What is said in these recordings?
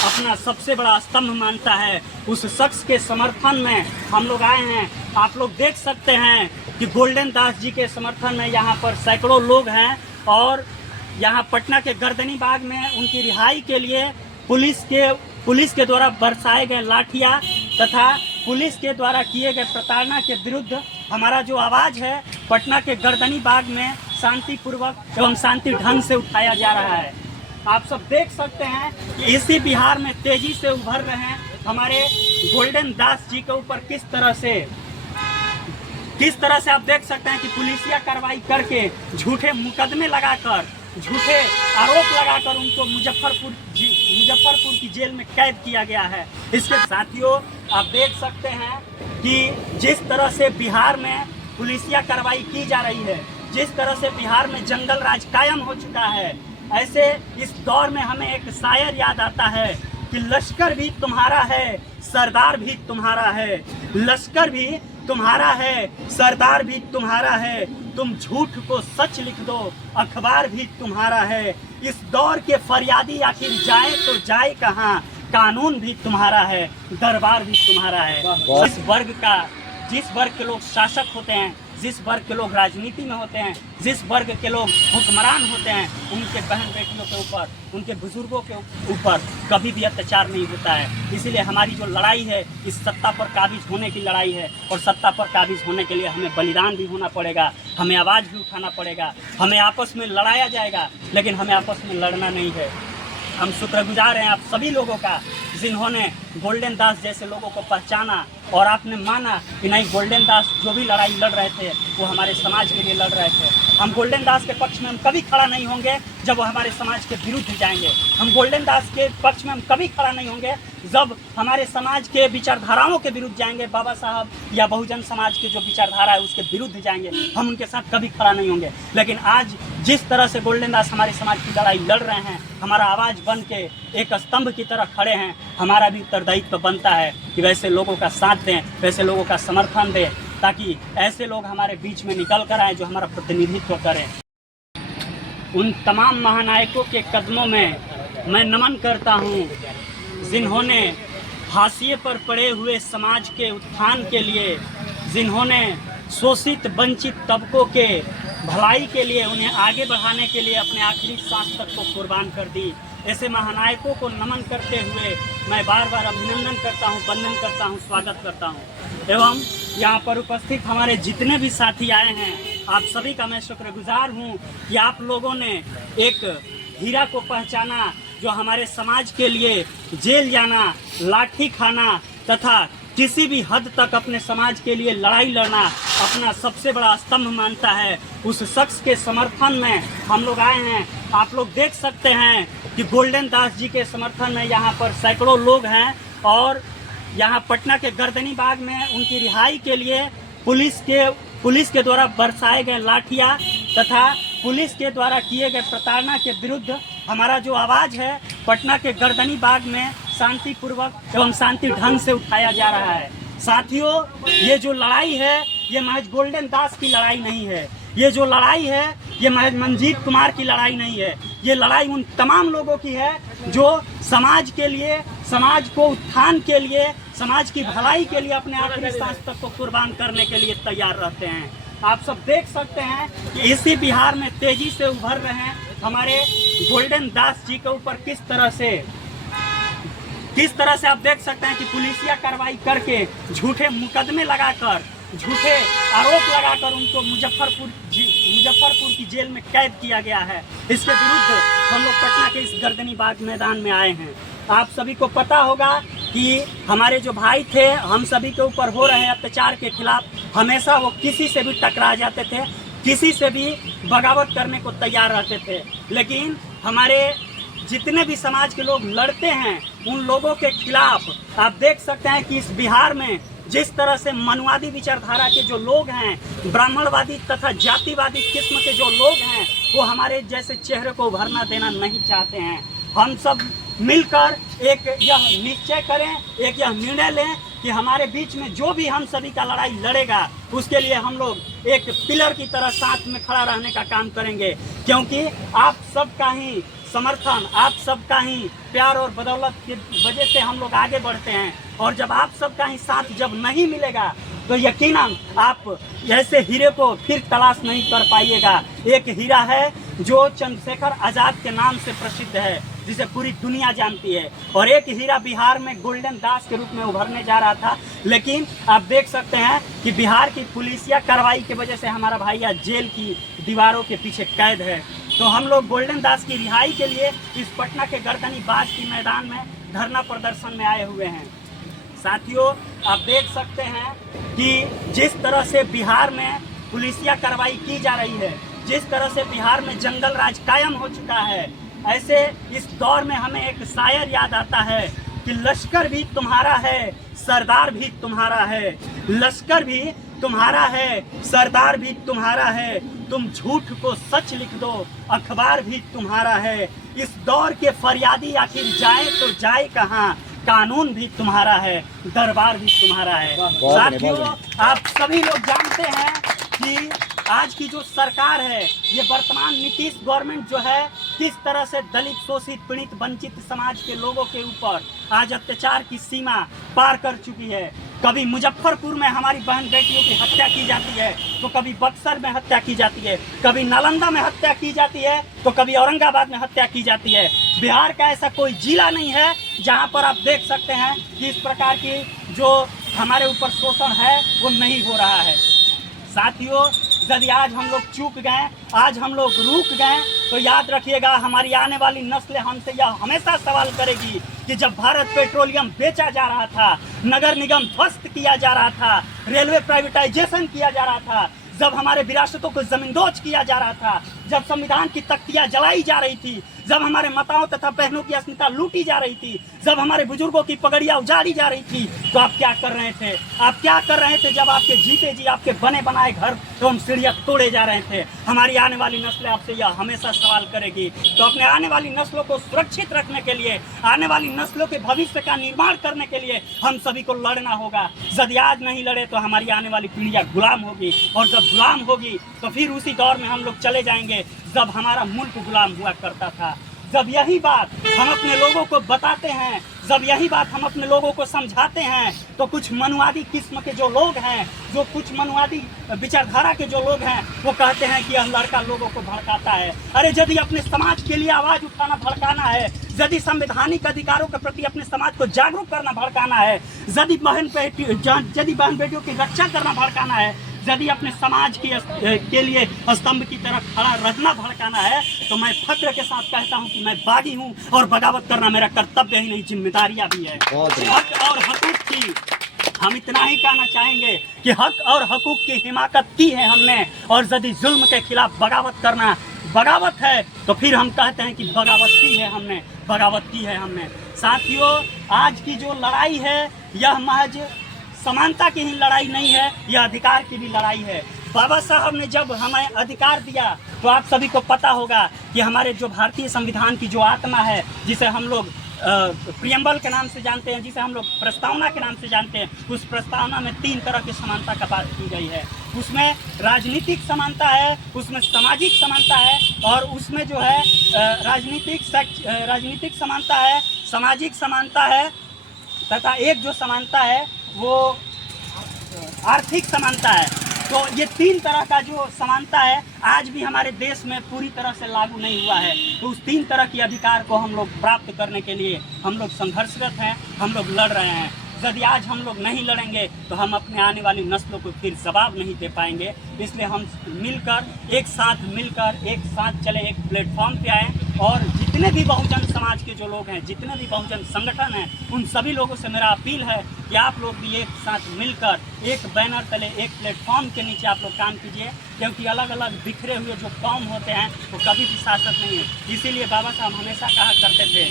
अपना सबसे बड़ा स्तंभ मानता है, उस शख्स के समर्थन में हम लोग आए हैं। आप लोग देख सकते हैं कि गोल्डन दास जी के समर्थन में यहाँ पर सैकड़ों लोग हैं और यहाँ पटना के गर्दनी बाग में उनकी रिहाई के लिए पुलिस के द्वारा बरसाए गए लाठियाँ तथा पुलिस के द्वारा किए गए प्रताड़ना के विरुद्ध हमारा जो आवाज़ है पटना के गर्दनी बाग में शांतिपूर्वक एवं शांति ढंग से उठाया जा रहा है। आप सब देख सकते हैं कि इसी बिहार में तेजी से उभर रहे हैं हमारे गोल्डन दास जी के ऊपर किस तरह से आप देख सकते हैं कि पुलिसिया कार्रवाई करके झूठे मुकदमे लगाकर, झूठे आरोप लगाकर उनको मुजफ्फरपुर की जेल में कैद किया गया है। इसके साथियों आप देख सकते हैं कि जिस तरह से बिहार में पुलिसिया कार्रवाई की जा रही है, जिस तरह से बिहार में जंगल राज कायम हो चुका है, ऐसे इस दौर में हमें एक शायर याद आता है कि लश्कर भी तुम्हारा है, सरदार भी तुम्हारा है। लश्कर भी तुम्हारा है, सरदार भी तुम्हारा है। तुम झूठ को सच लिख दो, अखबार भी तुम्हारा है। इस दौर के फरियादी आखिर जाए तो जाए कहाँ, कानून भी तुम्हारा है, दरबार भी तुम्हारा है। जिस वर्ग के लोग शासक होते हैं, जिस वर्ग के लोग राजनीति में होते हैं, जिस वर्ग के लोग हुक्मरान होते हैं, उनके बहन बेटियों के ऊपर, उनके बुजुर्गों के ऊपर कभी भी अत्याचार नहीं होता है। इसीलिए हमारी जो लड़ाई है इस सत्ता पर काबिज होने की लड़ाई है और सत्ता पर काबिज होने के लिए हमें बलिदान भी होना पड़ेगा, हमें आवाज़ भी उठाना पड़ेगा, हमें आपस में लड़ाया जाएगा, लेकिन हमें आपस में लड़ना नहीं है। हम शुक्रगुजार हैं आप सभी लोगों का जिन्होंने गोल्डन दास जैसे लोगों को पहचाना और आपने माना कि नहीं, गोल्डन दास जो भी लड़ाई लड़ रहे थे वो हमारे समाज के लिए लड़ रहे थे। हम गोल्डन दास के पक्ष में हम कभी खड़ा नहीं होंगे जब वो हमारे समाज के विरुद्ध जाएंगे। हम गोल्डन दास के पक्ष में हम कभी खड़ा नहीं होंगे जब हमारे समाज के विचारधाराओं के विरुद्ध जाएंगे, बाबा साहब या बहुजन समाज के जो विचारधारा है उसके विरुद्ध जाएंगे, हम उनके साथ कभी खड़ा नहीं होंगे। लेकिन आज जिस तरह से गोल्डन दास हमारे समाज की लड़ाई लड़ रहे हैं, हमारा आवाज़ बन के एक स्तंभ की तरह खड़े हैं, हमारा भी उत्तरदायित्व बनता है कि वैसे लोगों का साथ दें, वैसे लोगों का समर्थन दें, ताकि ऐसे लोग हमारे बीच में निकल कर आए जो हमारा प्रतिनिधित्व करें। उन तमाम महानायकों के कदमों में मैं नमन करता हूँ जिन्होंने हाशिए पर पड़े हुए समाज के उत्थान के लिए, जिन्होंने शोषित वंचित तबकों के भलाई के लिए, उन्हें आगे बढ़ाने के लिए अपने आखिरी सांस तक को कुर्बान कर दी। ऐसे महानायकों को नमन करते हुए मैं बार बार अभिनंदन करता हूं, वंदन करता हूं, स्वागत करता हूं। एवं यहाँ पर उपस्थित हमारे जितने भी साथी आए हैं, आप सभी का मैं शुक्रगुजार हूं कि आप लोगों ने एक हीरा को पहचाना जो हमारे समाज के लिए जेल जाना, लाठी खाना तथा किसी भी हद तक अपने समाज के लिए लड़ाई लड़ना अपना सबसे बड़ा स्तंभ मानता है। उस शख्स के समर्थन में हम लोग आए हैं। आप लोग देख सकते हैं कि गोल्डन दास जी के समर्थन में यहाँ पर सैकड़ों लोग हैं और यहाँ पटना के गर्दनी बाग में उनकी रिहाई के लिए पुलिस के द्वारा बरसाए गए लाठियाँ तथा पुलिस के द्वारा किए गए प्रताड़ना के विरुद्ध हमारा जो आवाज़ है पटना के गर्दनी बाग में शांतिपूर्वक एवं शांति ढंग से उठाया जा रहा है। साथियों, ये जो लड़ाई है ये महज गोल्डन दास की लड़ाई नहीं है, ये जो लड़ाई है ये महज मंजीत कुमार की लड़ाई नहीं है, ये लड़ाई उन तमाम लोगों की है जो समाज के लिए, समाज को उत्थान के लिए, समाज की भलाई के लिए अपने आखिरी सांस तक को कुर्बान करने के लिए तैयार रहते हैं। आप सब देख सकते हैं कि इसी बिहार में तेजी से उभर रहे हैं हमारे गोल्डन दास जी के ऊपर किस तरह से आप देख सकते हैं कि पुलिसिया कार्रवाई करके झूठे मुकदमे लगाकर, झूठे आरोप लगाकर उनको मुजफ्फरपुर की जेल में कैद किया गया है। इसके विरुद्ध हम लोग पटना के इस गर्दनी बाग मैदान में आए हैं। आप सभी को पता होगा कि हमारे जो भाई थे, हम सभी के ऊपर हो रहे अत्याचार के खिलाफ हमेशा वो किसी से भी टकरा जाते थे, किसी से भी बगावत करने को तैयार रहते थे। लेकिन हमारे जितने भी समाज के लोग लड़ते हैं उन लोगों के खिलाफ आप देख सकते हैं कि इस बिहार में जिस तरह से मनुवादी विचारधारा के जो लोग हैं, ब्राह्मणवादी तथा जातिवादी किस्म के जो लोग हैं, वो हमारे जैसे चेहरे को उभरना देना नहीं चाहते हैं। हम सब मिलकर एक यह निश्चय करें, एक यह निर्णय लें कि हमारे बीच में जो भी हम सभी का लड़ाई लड़ेगा उसके लिए हम लोग एक पिलर की तरह साथ में खड़ा रहने का काम करेंगे, क्योंकि आप सबका ही समर्थन, आप सबका ही प्यार और बदौलत की वजह से हम लोग आगे बढ़ते हैं। और जब आप सबका ही साथ जब नहीं मिलेगा तो यकीनन आप ऐसे हीरे को फिर तलाश नहीं कर पाइएगा। एक हीरा है जो चंद्रशेखर आज़ाद के नाम से प्रसिद्ध है, जिसे पूरी दुनिया जानती है, और एक हीरा बिहार में गोल्डन दास के रूप में उभरने जा रहा था। लेकिन आप देख सकते हैं कि बिहार की पुलिसिया कार्रवाई की वजह से हमारा भाई आज जेल की दीवारों के पीछे कैद है। तो हम लोग गोल्डन दास की रिहाई के लिए इस पटना के गर्दनी बाग की मैदान में धरना प्रदर्शन में आए हुए हैं। साथियों, आप देख सकते हैं कि जिस तरह से बिहार में पुलिसिया कार्रवाई की जा रही है, जिस तरह से बिहार में जंगल राज कायम हो चुका है, ऐसे इस दौर में हमें एक शायर याद आता है कि लश्कर भी तुम्हारा है, सरदार भी तुम्हारा है। लश्कर भी तुम्हारा है, सरदार भी तुम्हारा है, तुम झूठ को सच लिख दो, अखबार भी तुम्हारा है। इस दौर के फरियादी आखिर जाए तो जाए कहाँ, कानून भी तुम्हारा है, दरबार भी तुम्हारा है। साथियों, आप सभी लोग जानते हैं कि आज की जो सरकार है, ये वर्तमान नीतीश गवर्नमेंट जो है, किस तरह से दलित, शोषित, पीड़ित, वंचित समाज के लोगों के ऊपर आज अत्याचार की सीमा पार कर चुकी है। कभी मुजफ्फरपुर में हमारी बहन बेटियों की हत्या की जाती है, तो कभी बक्सर में हत्या की जाती है, कभी नालंदा में हत्या की जाती है, तो कभी औरंगाबाद में हत्या की जाती है। बिहार का ऐसा कोई जिला नहीं है जहां पर आप देख सकते हैं कि इस प्रकार की जो हमारे ऊपर शोषण है वो नहीं हो रहा है। साथियों, यदि आज हम लोग चूक गए, आज हम लोग रुक गए, तो याद रखिएगा हमारी आने वाली नस्लें हमसे यह हमेशा सवाल करेगी कि जब भारत पेट्रोलियम बेचा जा रहा था, नगर निगम ध्वस्त किया जा रहा था, रेलवे प्राइवेटाइजेशन किया जा रहा था, जब हमारे विरासतों को जमींदोज किया जा रहा था, जब संविधान की तख्तियां जलाई जा रही थी, जब हमारे माताओं तथा बहनों की अस्मिता लूटी जा रही थी, जब हमारे बुजुर्गों की पगड़ियां उजाड़ी जा रही थी, तो आप क्या कर रहे थे? आप क्या कर रहे थे जब आपके जीते जी आपके बने बनाए घर एवं सीढ़ियां तोड़े जा रहे थे? हमारी आने वाली नस्लें आपसे यह हमेशा सवाल करेगी। तो अपने आने वाली नस्लों को सुरक्षित रखने के लिए, आने वाली नस्लों के भविष्य का निर्माण करने के लिए हम सभी को लड़ना होगा। यदि आज नहीं लड़े तो हमारी आने वाली पीढ़ियां गुलाम होगी, और जब गुलाम होगी तो फिर उसी दौर में हम लोग चले जाएंगे जब हमारा मुल्क गुलाम हुआ करता था। जब यही बात हम अपने लोगों को बताते हैं, जब यही बात हम अपने लोगों को समझाते हैं, तो कुछ मनुवादी किस्म के जो लोग हैं, जो कुछ मनुवादी विचारधारा के जो लोग हैं, वो कहते हैं कि यह लड़का लोगों को भड़काता है। अरे यदि अपने समाज के लिए आवाज़ उठाना भड़काना है, यदि संवैधानिक अधिकारों के प्रति अपने समाज को जागरूक करना भड़काना है, यदि बहन बेटियों की रक्षा करना भड़काना है, यदि अपने समाज के लिए स्तंभ की तरफ खड़ा रहना भड़काना है, तो मैं फक्र के साथ कहता हूं कि मैं बागी हूं, और बगावत करना मेरा कर्तव्य ही नहीं, जिम्मेदारियां भी है। हक और हकूक की हम इतना ही कहना चाहेंगे कि हक और हकूक की हिमाकत की है हमने, और यदि जुल्म के खिलाफ बगावत करना बगावत है, तो फिर हम कहते हैं कि बगावत की है हमने, बगावत की है हमने। साथियों, आज की जो लड़ाई है यह महज समानता की ही लड़ाई नहीं है, यह अधिकार की भी लड़ाई है। बाबा साहब ने जब हमें अधिकार दिया, तो आप सभी को पता होगा कि हमारे जो भारतीय संविधान की जो आत्मा है, जिसे हम लोग प्रियम्बल के नाम से जानते हैं, जिसे हम लोग प्रस्तावना के नाम से जानते हैं, उस प्रस्तावना में 3 तरह की समानता का बात की गई है। उसमें राजनीतिक समानता है, उसमें सामाजिक समानता है, और उसमें जो है राजनीतिक समानता है, सामाजिक समानता है, तथा एक जो समानता है वो आर्थिक समानता है। तो ये 3 तरह का जो समानता है आज भी हमारे देश में पूरी तरह से लागू नहीं हुआ है। तो उस 3 तरह के अधिकार को हम लोग प्राप्त करने के लिए हम लोग संघर्षरत हैं, हम लोग लड़ रहे हैं। यदि आज हम लोग नहीं लड़ेंगे तो हम अपने आने वाली नस्लों को फिर जवाब नहीं दे पाएंगे। इसलिए हम मिलकर एक साथ चले, एक प्लेटफॉर्म पे आए, और जितने भी बहुजन समाज के जो लोग हैं, जितने भी बहुजन संगठन हैं, उन सभी लोगों से मेरा अपील है कि आप लोग भी एक साथ मिलकर एक बैनर तले, एक प्लेटफॉर्म के नीचे आप लोग काम कीजिए, क्योंकि अलग अलग बिखरे हुए जो कौम होते हैं वो कभी भी शासक नहीं है। इसीलिए बाबा साहब हमेशा कहा करते थे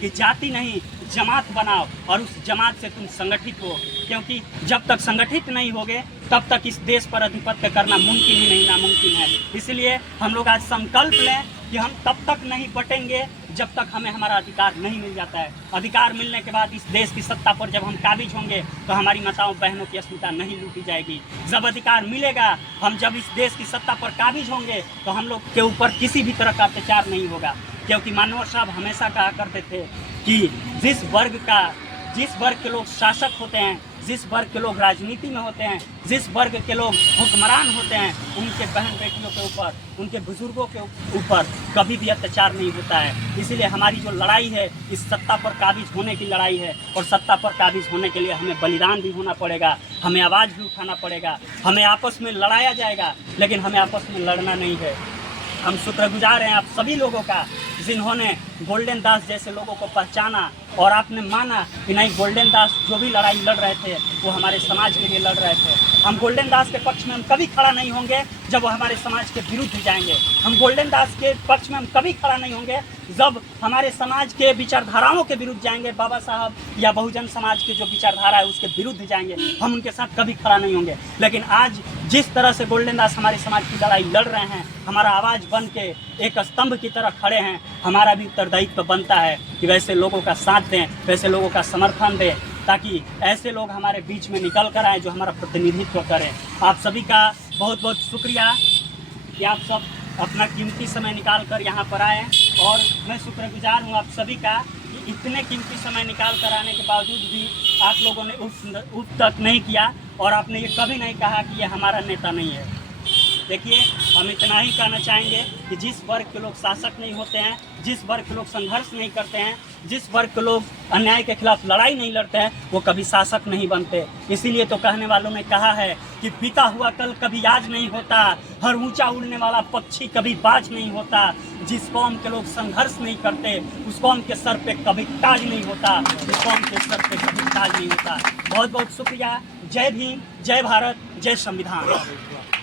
कि जाति नहीं जमात बनाओ, और उस जमात से तुम संगठित हो, क्योंकि जब तक संगठित नहीं होगे तब तक इस देश पर आधिपत्य करना मुमकिन ही नहीं, नामुमकिन है। इसलिए हम लोग आज संकल्प लें कि हम तब तक नहीं बटेंगे जब तक हमें हमारा अधिकार नहीं मिल जाता है। अधिकार मिलने के बाद इस देश की सत्ता पर जब हम काबिज होंगे तो हमारी माताओं बहनों की अस्मिता नहीं लूटी जाएगी। जब अधिकार मिलेगा, हम जब इस देश की सत्ता पर काबिज होंगे तो हम लोग के ऊपर किसी भी तरह का अत्याचार नहीं होगा। क्योंकि मानव साहब हमेशा कहा करते थे कि जिस वर्ग के लोग शासक होते हैं, जिस वर्ग के लोग राजनीति में होते हैं, जिस वर्ग के लोग हुक्मरान होते हैं, उनके बहन बेटियों के ऊपर, उनके बुजुर्गों के ऊपर कभी भी अत्याचार नहीं होता है। इसीलिए हमारी जो लड़ाई है इस सत्ता पर काबिज होने की लड़ाई है, और सत्ता पर काबिज होने के लिए हमें बलिदान भी होना पड़ेगा, हमें आवाज़ भी उठाना पड़ेगा, हमें आपस में लड़ाया जाएगा, लेकिन हमें आपस में लड़ना नहीं है। हम शुक्रगुजार हैं आप सभी लोगों का जिन्होंने गोल्डन दास जैसे लोगों को पहचाना और आपने माना कि नहीं, गोल्डन दास जो भी लड़ाई लड़ रहे थे वो हमारे समाज के लिए लड़ रहे थे। हम गोल्डन दास के पक्ष में हम कभी खड़ा नहीं होंगे जब वो हमारे समाज के विरुद्ध जाएंगे। हम गोल्डन दास के पक्ष में हम कभी खड़ा नहीं होंगे जब हमारे समाज के विचारधाराओं के विरुद्ध जाएंगे, बाबा साहब या बहुजन समाज के जो विचारधारा है उसके विरुद्ध जाएंगे, हम उनके साथ कभी खड़ा नहीं होंगे। लेकिन आज जिस तरह से गोल्डन दास हमारे समाज की लड़ाई लड़ रहे हैं, हमारा आवाज़ बन के एक स्तंभ की तरह खड़े हैं, हमारा भी उत्तरदायित्व बनता है कि वैसे लोगों का साथ दें, वैसे लोगों का समर्थन दें, ताकि ऐसे लोग हमारे बीच में निकल कर आए जो हमारा प्रतिनिधित्व करें। आप सभी का बहुत बहुत शुक्रिया कि आप सब अपना कीमती समय निकाल कर यहाँ पर आए, और मैं शुक्रगुजार हूँ आप सभी का कि इतने कीमती समय निकाल कर आने के बावजूद भी आप लोगों ने उफ तक नहीं किया, और आपने ये कभी नहीं कहा कि ये हमारा नेता नहीं है। देखिए, हम इतना ही कहना चाहेंगे कि जिस वर्ग के लोग शासक नहीं होते हैं, जिस वर्ग के लोग संघर्ष नहीं करते हैं, जिस वर्ग के लोग अन्याय के खिलाफ लड़ाई नहीं लड़ते हैं, वो कभी शासक नहीं बनते। इसीलिए तो कहने वालों ने कहा है कि बीता हुआ कल कभी आज नहीं होता, हर ऊंचा उड़ने वाला पक्षी कभी बाज नहीं होता। जिस कौम के लोग संघर्ष नहीं करते उस कौम के सर पे कभी ताज नहीं होता, जिस कौम के सर पे कभी ताज नहीं होता। बहुत बहुत शुक्रिया। जय भीम, जय भारत, जय संविधान।